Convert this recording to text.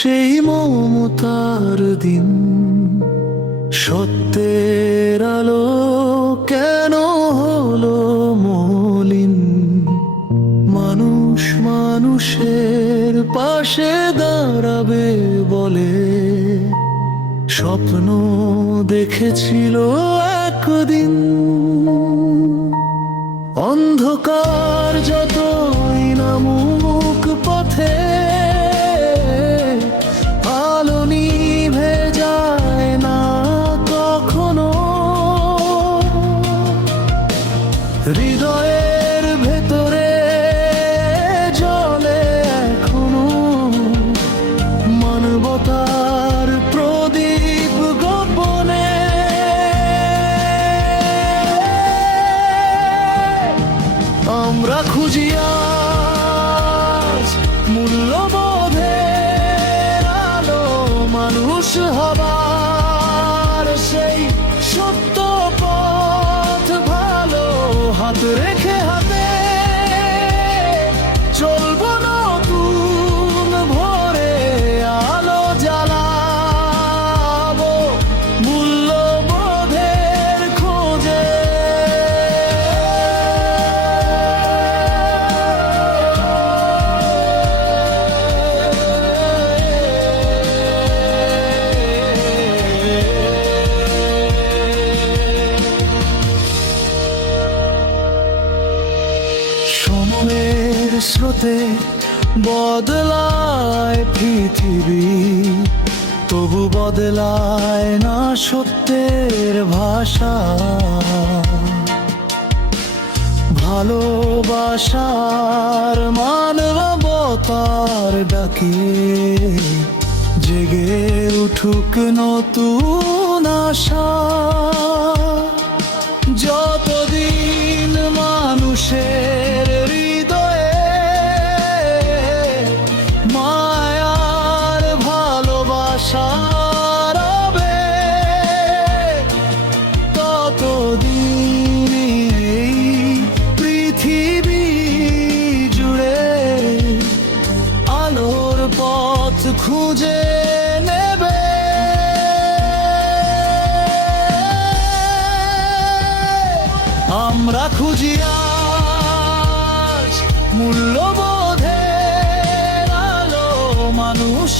সেই মমতার দিন, সত্যের আলো কেন হলো মলিন? মানুষ মানুষের পাশে দাঁড়াবে বলে স্বপ্ন দেখেছিল একদিন। অন্ধকার যতই নামুক পথে, আলো নিভে যায় না কখনো। হৃদয়ের ভেতরে জ্বলে এখনো মানবতার প্রদীপ গোপনে। আমরা খুঁজি আজ মূল্যবোধের আলো, মানুষ হবার সেই সত্য পথ, ভালো হাত রেখে হাতে চলবো নতুন ভোরে, আলো জ্বালাবো মূল্যবোধের খোঁজে। সময়ের স্রোতে বদলায় পৃথিবী, তবু বদলায় না সত্যের ভাষা। ভালোবাসার মানবতার ডাকে জেগে উঠুক নতুন আশা। যতদিন মানুষের হৃদয়ে মায়ার ভালোবাসা রবে, ততদিন এই পৃথিবী জুড়ে আলোর পথ খুঁজে নেবে। আমরা খুঁজি আজ মূল্যবোধের আলো, মানুষ